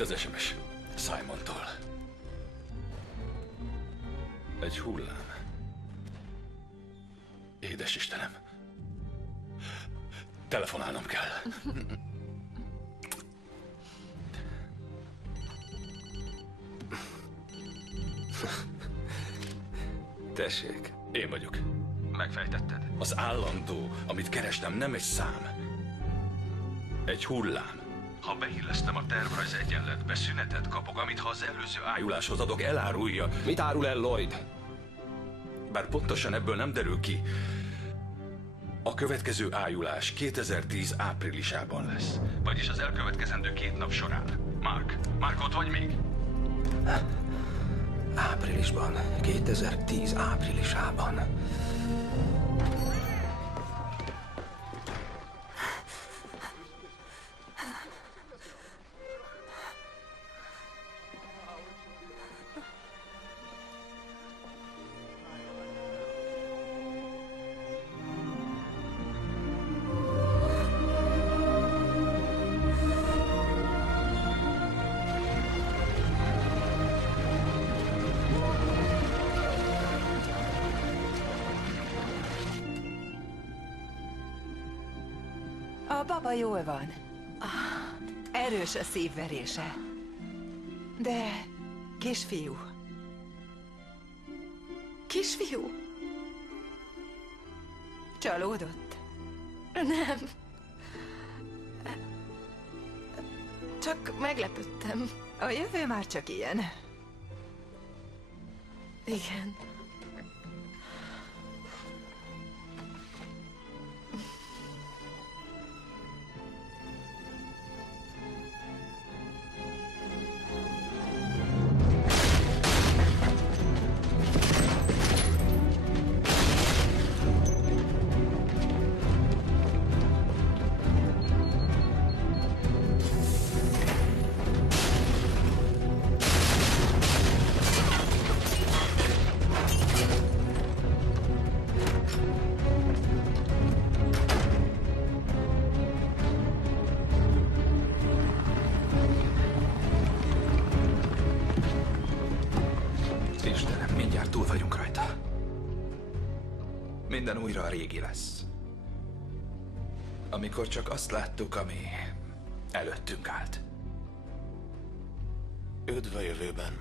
Itt az SMS. Simontól. Egy hullám. Édes Istenem. Telefonálnom kell. Tessék. Én vagyok. Megfejtetted? Az állandó, amit kerestem, nem egy szám. Egy hullám. Ha beillesztem a tervrajz egyenletbe, szünetet kapok, amit ha az előző Ájuláshoz adok, elárulja. Mit árul el Lloyd? Bár pontosan ebből nem derül ki. A következő ájulás 2010 áprilisában lesz. Vagyis az elkövetkezendő 2 nap során. Mark, ott vagy még? Áprilisban. 2010 áprilisában. A baba jól van. Erős a szívverése. De kisfiú. Kisfiú? Csalódott? Nem. Csak meglepődtem. A jövő már csak ilyen. Igen. Istenem, mindjárt túl vagyunk rajta. Minden újra a régi lesz. Amikor csak azt láttuk, ami előttünk állt. Üdv a jövőben.